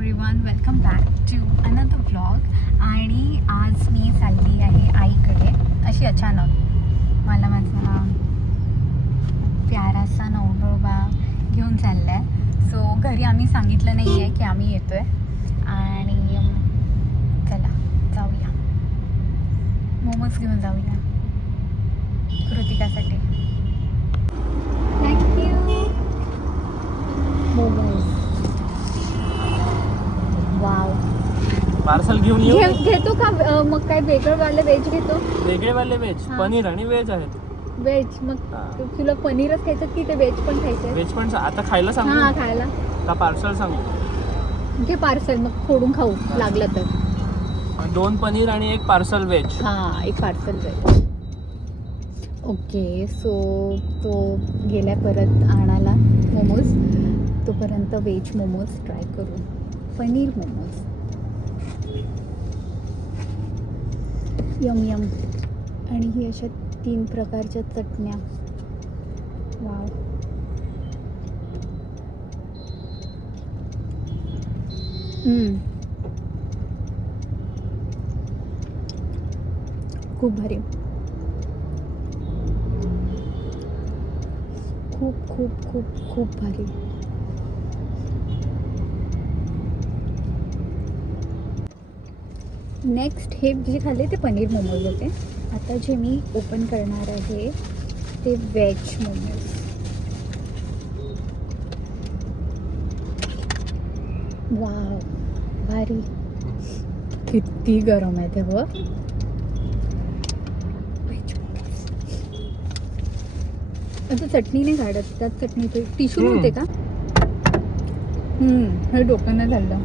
Everyone, welcome back to another vlog. आणि आज मी चालली आहे आईकडे अशी अचानक. मला माझा प्यारासा नवरोबा घेऊन चालला आहे. सो घरी आम्ही सांगितलं नाही आहे की आम्ही येतो आहे. आणि चला जाऊया, मोमोज घेऊन जाऊया कृतिकासाठी. थँक्यू. मोमोज वाव. पार्सल घेऊन येऊ. घेतो का मग? काय वेगळं वाले व्हेज घेतो? वेगळे वाले व्हेज, पनीर आणि व्हेज आहेत. व्हेज मग तुला पनीरच खायचं की ते व्हेज पण खायचं? व्हेज पण आता खायला सांगू? हां खायला का पार्सल सांगू? घे पार्सल, मग फोडून खाऊ लागलं तर. 2 पनीर आणि 1 पार्सल व्हेज. हां, 1 पार्सल व्हेज. ओके. सो तो गेल्या परत आणायला मोमोज. तोपर्यंत व्हेज मोमोज ट्राय करू. Paneer momos yum yum. आणि ही अशा 3 प्रकारच्या चटण्या. वाव. खूप भारी. खूप खूप खूप खूप भारी. नेक्स्ट हे जे खाल्ले ते पनीर मोमोज होते. आता जे मी ओपन करणार आहे ते व्हेज मोमोज. वाव भारी. किती गरम आहे ते बघ. आता चटणी नाही काढत, त्यात चटणी तो टिश्यू होते का? हे डोकं नाही झालं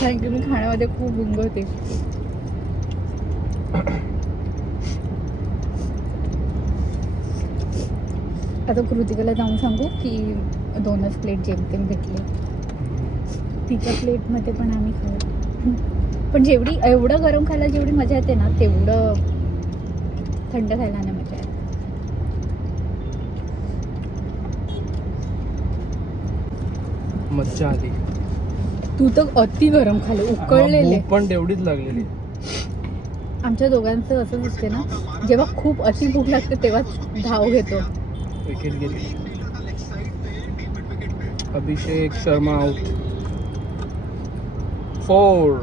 कारण की मी खाण्यामध्ये खूप गुंग होते. आता कृतिकाला जाऊन सांगू की 2च प्लेट जेमतेम भेटले. तिच्या प्लेटमध्ये पण आम्ही खाऊ. पण एवढं गरम खायला जेवढी मजा येते ना, तेवढं थंड खायला नाही मजा येते. मज्जा आली. तू तर अति गरम खाल्ले, उकळलेले. पण तेवढीच लागलेली. आमच्या दोघांचं असंच असते ना, जेव्हा खूप अति भूक लागते तेव्हाच धाव घेतो. विकेट गेली. Abhishek Sharma out. 4.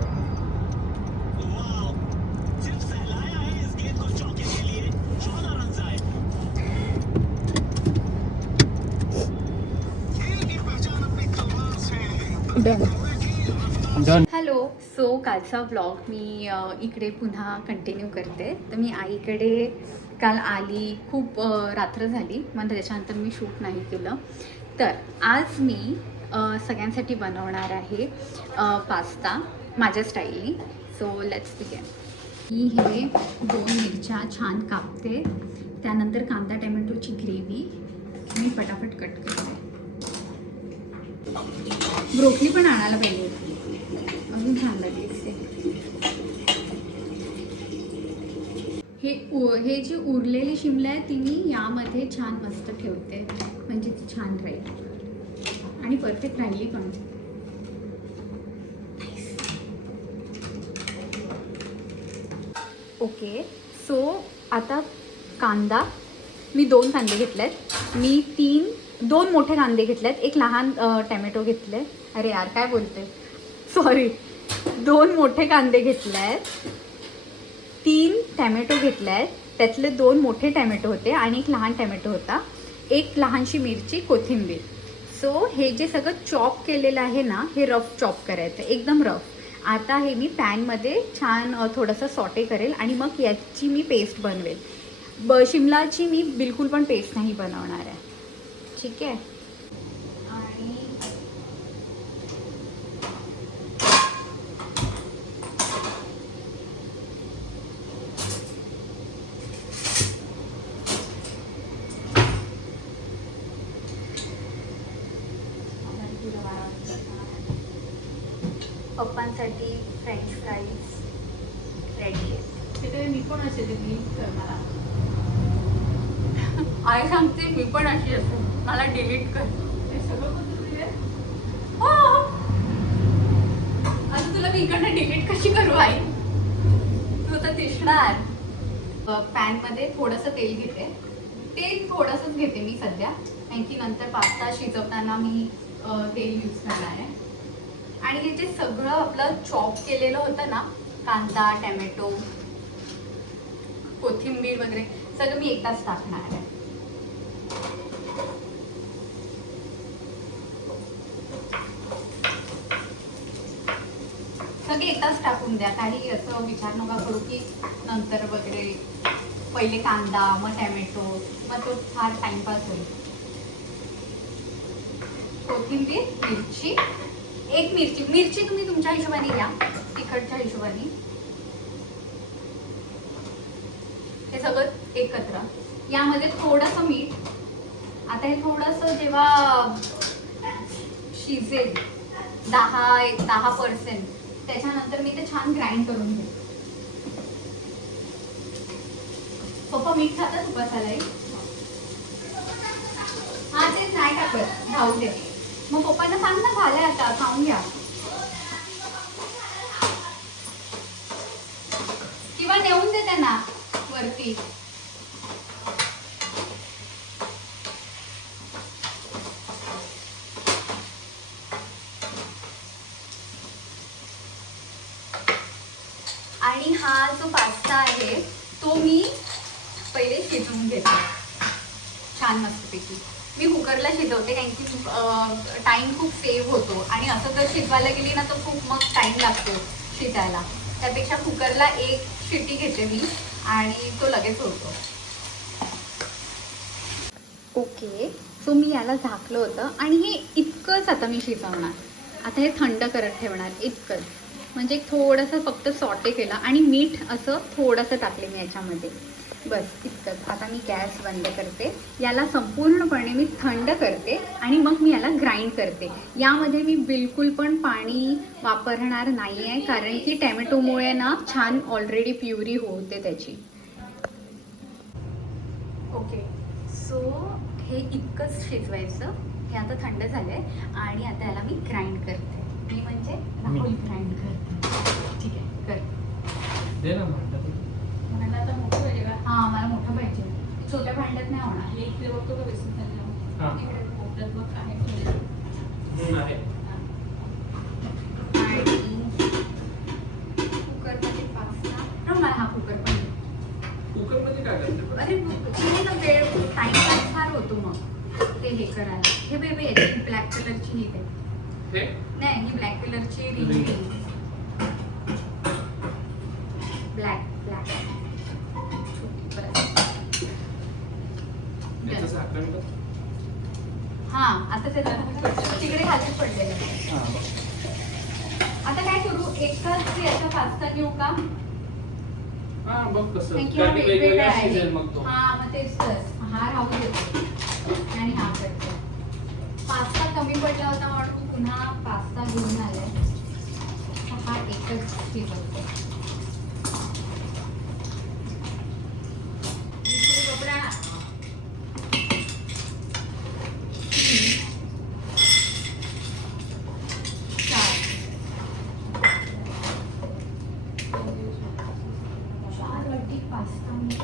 Done. Hello. So कालचा व्लॉग मी इकडे पुन्हा कंटिन्यू करते. तर मी आईकडे काल आली, खूप रात्र झाली, मग त्याच्यानंतर मी शूट नाही केलं. तर आज मी सगळ्यांसाठी बनवणार आहे पास्ता माझ्या स्टाईलनी. So let's begin. मी हे 2 मिरच्या छान कापते. त्यानंतर कांदा टॅमॅटोची ग्रेव्ही मी फटाफट कट करते. ब्रोकली पण आणायला पाहिजे, अजून छान लागली असते. हे जी उरलेली शिमला आहे ती मी यामध्ये छान मस्त ठेवते, म्हणजे ती छान राहील आणि परफेक्ट राहिली पण. ओके. सो आता कांदा मी 2 कांदे घेतले आहेत. मी 2 मोठे कांदे घेतले आहेत, 1 लहान टॅमॅटो घेतले. अरे यार काय बोलते, सॉरी. 2 मोठे कांदे घेतले आहेत, 3 टॅमॅटो घेतले आहेत. त्यातले 2 मोठे टॅमॅटो होते आणि 1 लहान टॅमॅटो होता. 1 लहानशी मिरची, कोथिंबीर. सो हे जे सगळं चॉप केलेलं आहे ना, हे रफ चॉप करायचं, एकदम रफ. आता हे मी पॅनमध्ये छान थोडंसं सॉटे करेल आणि मग याची मी पेस्ट बनवेल. शिमलाची मी बिलकुल पण पेस्ट नाही बनवणार आहे, ठीक आहे. आणि पप्पांसाठी फ्रेंच फ्राईज रेडी आहे. तिथे मी पण असे मी करणार. आई सांगते मी पण अशी असते, मला डिलीट कर. हे सगळं बाई तू तर दिसणार. पॅन मध्ये थोडंसं तेल घेते. तेल थोडंसंच घेते मी सध्या, कारण की नंतर पास्ता शिजवताना मी तेल यूज करणार आहे. आणि हे जे सगळं आपलं चॉप केलेलं होतं ना, कांदा, टॅमॅटो, कोथिंबीर वगैरे सगळं मी एकदाच टाकणार आहे. सगळे एकदाच टाकून द्या. काही असं विचार नका करू की नंतर वगैरे पहिले कांदा मग टॅमॅटो, मग तो फार टाइमपास होईल. कोथिंबीर, मिरची, एक मिरची तुम्ही तुमच्या हिशोबाने घ्या, तिखटच्या हिशोबाने. हे सगळं एकत्र. यामध्ये थोडंसं मीठ. आता हे थोडंसं जेव्हा शिजेल 10% त्याच्यानंतर मी ते छान ग्राइंड करून घेते. पप्पा मीठ खातात उपासालाही? हा तेच नाही टाकत, खाऊ दे. मग पप्पांना सांग ना, झालंय आता खाऊन घ्या. किंवा नेऊन दे त्यांना वरती. आणि हा जो पास्ता आहे तो मी पहिले शिजवून घेते छान मस्तपैकी. मी कुकरला शिजवते कारण की टाइम खूप सेव्ह होतो. आणि असं जर शिजवायला गेली ना तर खूप मग टाइम लागतो शिजायला. त्यापेक्षा कुकरला एक शिटी घेते मी आणि तो लगेच होतो. ओके, सो मी याला झाकलं होतं आणि हे इतकंच आता मी शिजवणार. आता हे थंड करत ठेवणार इतकंच. म्हणजे थोडंसं फक्त सॉटे केलं आणि मीठ असं थोडंसं टाकले मी याच्यामध्ये, बस इतकंच. आता मी गॅस बंद करते. याला संपूर्णपणे मी थंड करते आणि मग मी याला ग्राइंड करते. यामध्ये मी बिलकुल पण पाणी वापरणार नाही आहे, कारण की टॅमॅटोमुळे ना छान ऑलरेडी प्युरी होते त्याची. ओके, सो हे इतकंच शिजवायचं. हे आता थंड झालंय आणि आता याला मी ग्राइंड करते. मी म्हणजे राहुल ग्राइंड करते. ठीक आहे, कर. दे ना भांडं. मला आता मोठं पाहिजे का? हां, मला मोठं पाहिजे. छोट्या भांड्यात नाही होणार. हे इकडे बघतो का बेसन हां. इकडे कोपऱ्यात बघ आहे ठेवलेलं. आहे. आणि कुकरमध्ये पास्ता. राहू मला हा कुकर पण दे. कुकरमध्ये काय करते? अरे तिने ना वेळ टाइम पास फार होतो मग ते हे करायला. हे बेबी याची ब्लॅक कलरची ही आहे. हे? नाही, ही ब्लॅक कलरची रिंग. ब्लॅक छोटी परत. याचं झाकण कर. हा, आता ते तिकडे खालीच पडलेलं आहे. हां. आता काय करू, एकच याचा पास्ता घेऊ का? हां, बघ कसं. कारण की हा कारण की वेगवेगळा वेगवेगळा आहे. शिजेल मग तो. हा, मग तेच तर. हा राहू देतो आणि हा करतो. पास्ता कमी पडला होता म्हणून पुन्हा पास्ता घेऊन आलाय. हा एकच शिजवतो. कपडा चार वाटी पास्ता मी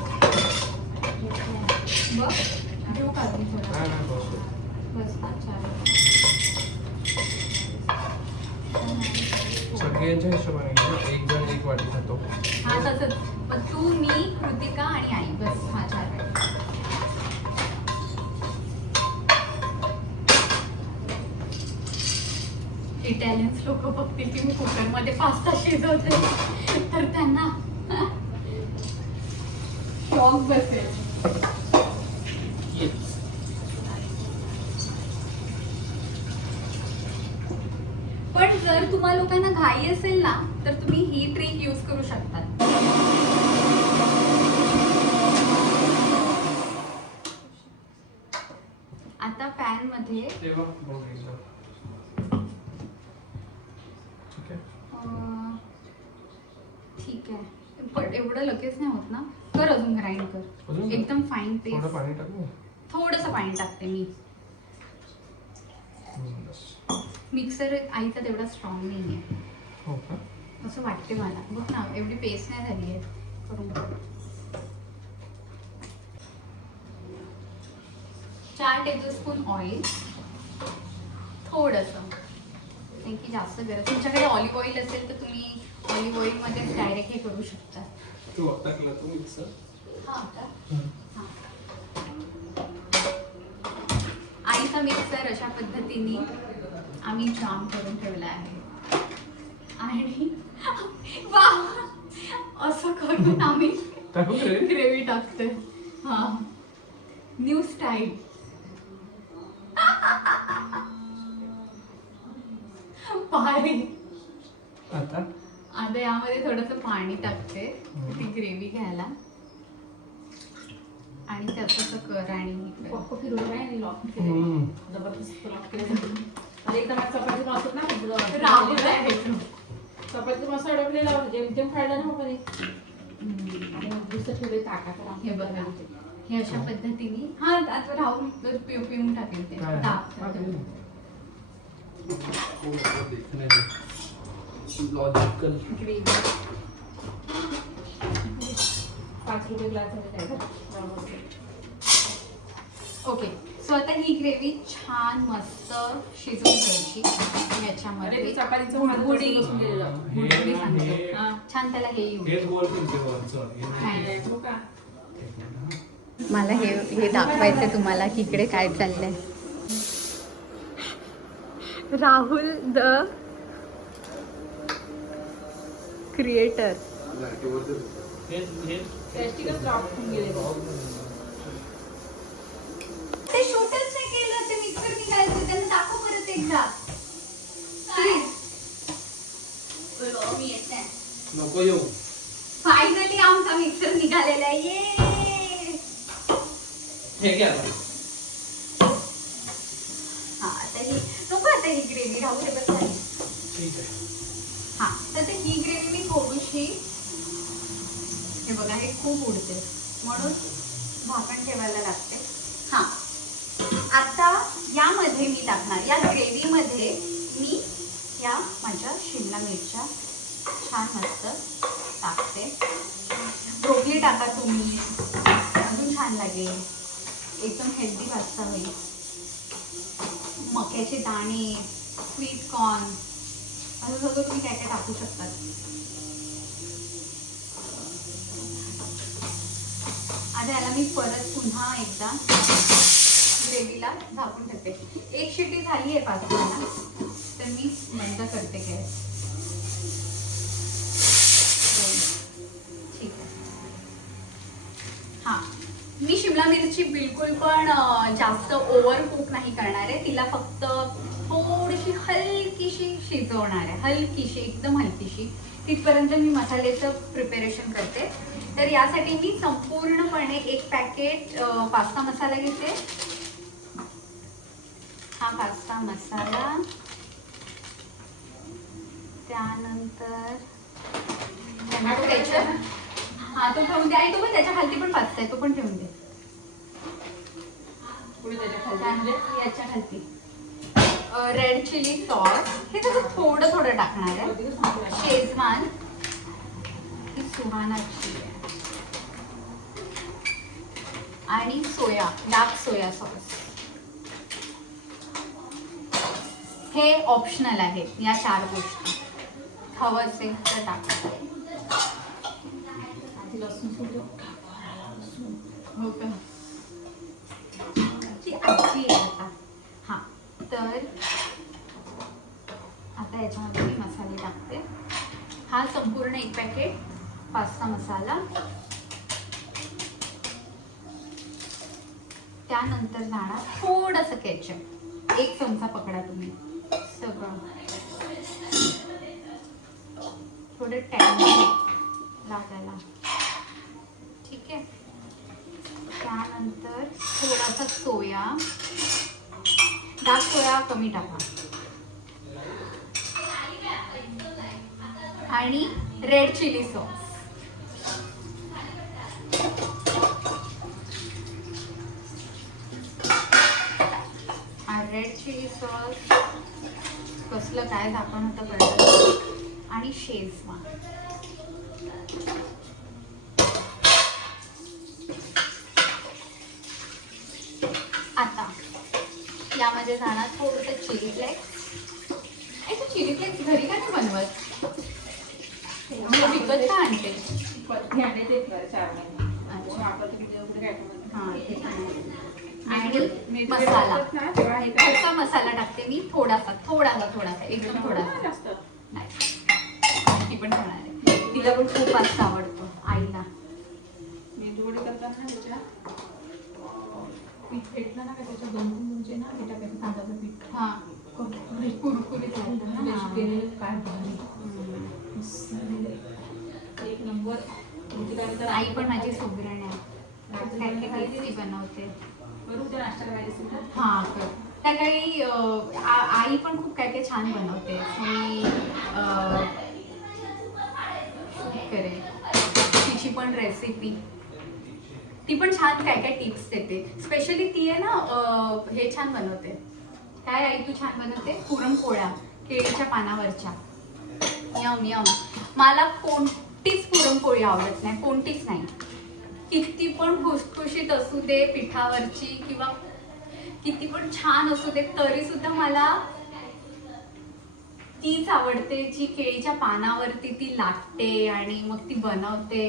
बघ घेऊ का अजून थोडा? हां, हां, बस. बस हा, चार. सगळ्यांच्या हिशोबाने घे. एक जण एक वाटी खातो. हा तसंच. मग तू, मी, कृतिका आणि आई, बस हा 4 वाटी. इटालियन्स लोक बघतील की मी कुकरमध्ये पास्ता शिजवते तर त्यांना शॉक बसेल. Yes. पण जर तुम्हा लोकांना घाई असेल ना तर तुम्ही ही ट्रिक यूज करू शकता. आता पॅन मध्ये तेव्हा बघ एकदा. ठीक आहे. ठीक आहे, पण एवढं लगेच नाही होत ना. कर अजून ग्राइंड कर. अजून? एकदम फाईन थोडं पेस्ट. पाणी टाकू. थोडंसं पाणी टाकते मी. बस. मिक्सर आईचा तेवढा स्ट्रॉंग नाही आहे. हो का? असं वाटते मला. बघ ना एवढी पेस्ट नाही झाली आहे. करून बघ. 4 टेबलस्पून ऑइल, थोडंसं, कारण की जास्त गरज. तुमच्याकडे ऑलिव्ह ऑइल असेल तर तुम्ही ऑलिव्ह ऑइलमध्ये डायरेक्ट हे करू शकता. तू टाकला तू मिक्सर. हां का? हां. आईचा मिक्सर अशा पद्धतीने आम्ही जाम करून ठेवला आहे. आणि वा असं करून आम्ही टाकू रे. ग्रेव्ही टाकतोय. हा, न्यू स्टाईल. भारी. आता आता यामध्ये थोडंसं पाणी टाकते ती ग्रेव्ही घ्यायला आणि त्याचं असं कर आणि हे कर. पक्क फिरवलं नाही आणि लॉक केलं. हम्म. जबरदस्त लॉक केलं. आणि एकदम चपाती मासत ना राहून आहे तो. चपाती मासा अडकलेला जेमतेम खायला ना पण आणि मग दुसरं ठेवले ताटात. हे बघा, हे अशा पद्धतीने हा आता राहून पिऊन टाकेल ते काय? ताप. लॉजिकल. ग्रेव्ही 5 रुपये ग्लास झाले काय. ओके. सो आता ही ग्रेव्ही छान मस्त शिजवून घ्यायची अरे याच्यामध्ये. ते चपातीचं बुडबुडी बसून गेलेलं. बुडबुडी सांगतो. हे- हा. छान त्याला हे येऊ. हेच गोल फिरते वरचं. नाही. हो का? मला हे दाखवायचं तुम्हाला की इकडे काय चाललंय. Rahul the creator. प्लॅस्टिकच ड्रॉप होऊन गेलेलं. ते शूटच नाही केलं, ते मिक्सर निघायचं. त्यांना दाखव परत एकदा प्लीज. मी येते. नको येऊ. फायनली आमचा मिक्सर निघालेला आहे. ये हे घ्या आता. हा, आता ही नको. आता ही ग्रेव्ही राहू दे बस झाली. ठीक आहे. हा, तर ही ग्रेव्ही मी थोडीशी, हे बघा हे खूप उडते म्हणून झाकण ठेवायला लागते. हा, आता यामध्ये मी टाकणार, या ग्रेव्हीमध्ये मी या माझ्या शिमला मिरच्या छान मस्त टाकते. ब्रोकली टाका तुम्ही, अजून छान लागेल. एकदम हेल्दी पास्ता होईल. मक्याचे दाणे, स्वीट कॉर्न, असं सगळं तुम्ही काय काय टाकू शकतात. आता याला मी परत पुन्हा एकदा ग्रेव्हीला झाकून ठेवते. 1 शिटी झाली आहे पास्त्याला, तर मी बंद करते गॅस. ठीक आहे. हां, मी शिमला मिरची बिलकुल पण जास्त ओव्हर कुक नाही करणार आहे. तिला फक्त थोडीशी हलकीशी शिजवणार आहे. हलकीशी, एकदम हलकीशी. तिथपर्यंत मी मसाल्याचं प्रिपरेशन करते. तर यासाठी मी संपूर्णपणे 1 पॅकेट पास्ता मसाला घेते. हा पास्ता मसाला, त्यानंतर टोमॅटो केचप. हा, तो ठेवून दे. आणि तो पण त्याच्या खालती पण पास्ता आहे, तो पण ठेवून दे. पुढे त्याच्या खाली त्यानंतर याच्या खालती रेड चिली सॉस. हे सगळं थोडं थोडं टाकणार आहे. शेजवान, ही सुहानाची आहे. आणि डार्क सोया सॉस. हे ऑप्शनल आहे. या 4 गोष्टी हवं असेल तर टाका. आधी लसूण सोडलं. हो का? ती आजी आहे आता. हां, तर आता याच्यामध्ये मी मसाले टाकते. हा संपूर्ण 1 पॅकेट पास्ता मसाला. त्यानंतर जाणार थोडंसं केचप. 1 चमचा पकडा तुम्ही. सगळं थोडं टॅमॅटो लागायला. ठीक आहे. त्यानंतर थोडासा सोया, डार्क सोया कमी टाका. आणि red chilli sauce. Red chilli sauce कसलं काय झाकण होतं कळलं. आणि शेजवान. आता यामध्ये जाणार थोडंसं चिली फ्लेक्स. तू चिली फ्लेक्स घरी का नाही बनवत? मी विकत का आणते? पत्ती आणते 4 महिने वापरते कुठे काय हां ते पण आहे. आणि आणि मसाला तेव्हा हे काय कच्चा मसाला टाकते मी थोडासा एकदम थोडासा जास्त नाही. ती पण खाणार आहे. तिला पण खूप पास्ता आवडतो आईला. मेदू वडे करताना त्याच्या पीठ फेटलं ना का त्याच्या 2-3 चमचे ना हे टाकायचं तांदळाचं पीठ. हां कुरकुरीत राहतं ना त्याची केलेलं काय भारी. एक नंबर. तुमची काय तर आई पण माझी सुगरण आहे. काय काय टेस्टी बनवते. बरोबर त्या नाश्ता करायचं. हां कर. त्या काही आई पण खूप काय काय छान बनवते. मी करेन तिची पण रेसिपी. ती पण छान काय काय टिप्स देते. स्पेशली ती आहे ना हे छान बनवते. काय आई तू छान बनवते? पुरणपोळ्या केळीच्या पानावरच्या. यम. मला कोणतीच पुरणपोळी आवडत नाही, कोणतीच नाही. किती पण खुसखुशीत असू दे पिठावरची किंवा किती पण छान असू दे तरी सुद्धा मला तीच आवडते जी केळीच्या पानावरती ती लाटते आणि मग ती बनवते.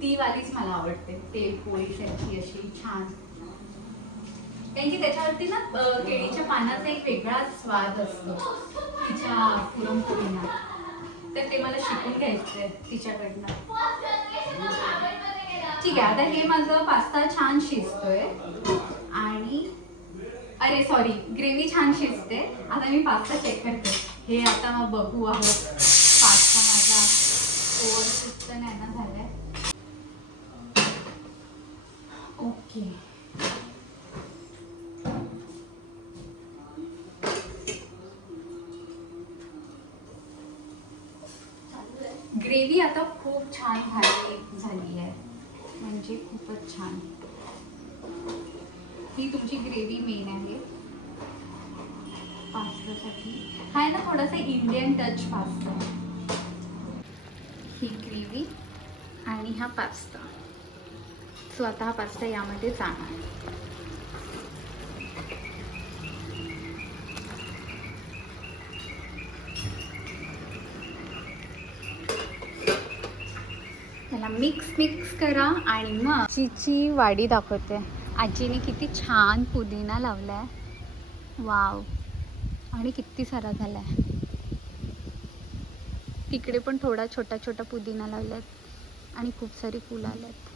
ती वालीच मला आवडते. ते पोळीसारखी अशी छान. कारण की त्याच्यावरती ना केळीच्या पानाचा एक वेगळाच स्वाद असतो तिच्या पुरणपोळीला. तर ते मला शिकून घ्यायचंय तिच्याकडनं. ठीक आहे. आता हे माझं पास्ता छान शिजतोय आणि अरे सॉरी ग्रेव्ही छान शिजते. आता मी पास्ता चेक करते. हे आता मग बघू आहोत पास्ता माझा ओव्हर तर नाही ना झालाय. ओके. ग्रेव्ही आता खूप छान झाली आहे. म्हणजे खूपच छान. ही तुमची ग्रेव्ही मेन आहे पास्तासाठी. हा आहे ना थोडासा इंडियन टच पास्ता. ही ग्रेव्ही आणि हा पास्ता. सो आता हा पास्ता यामध्ये जाणार. त्याला मिक्स करा आणि मग आजीची वाडी दाखवते. आजीने किती छान पुदिना लावलाय. वाव. आणि किती सारा झालाय. तिकडे पण थोडा छोटा पुदिना लावलात आणि खूप सारी फुलं आल्यात.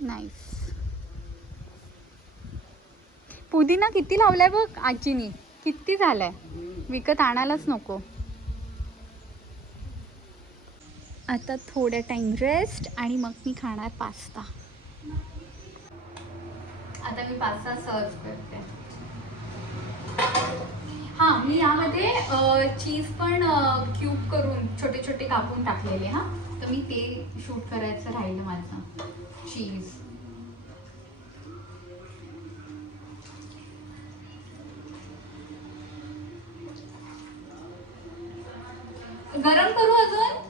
नाईस. पुदिना किती लावलाय बघ आजीनी. किती झालाय. विकत आणायलाच नको. आता थोड्या टाइम रेस्ट आणि मग मी खाणार पास्ता. आता मी पास्ता सर्व करते. हां मी यामध्ये चीज पण क्यूब करून छोटे कापून टाकलेले. हां तर मी ते शूट करायचं राहिलं माझं. चीज गरम करू अजून.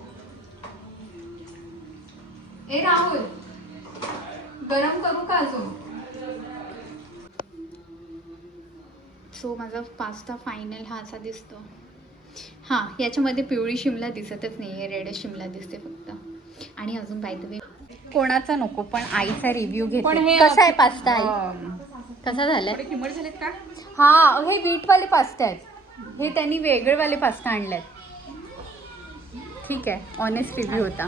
ए राहुल गरम करू का अजून? सो माझा पास्ता फायनल हा असा दिसतो. हां याच्यामध्ये पिवळी शिमला दिसतच नाही आहे. रेड शिमला दिसते फक्त. आणि अजून बाय द वे कोणाचा नको पण आईचा रिव्ह्यू घेते. कसा आहे पास्ता आई? कसा झालाय? किंमत झालेत का? हा हे बीटवाले पास्ता आहेत. हे त्यांनी वेगळेवाले पास्ता आणलेत. ठीक आहे ऑनेस्ट रिव्ह्यू होता.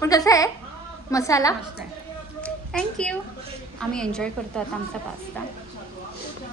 पण कसं आहे मसाला? थँक्यू. आम्ही एन्जॉय करतो आता आमचा पास्ता.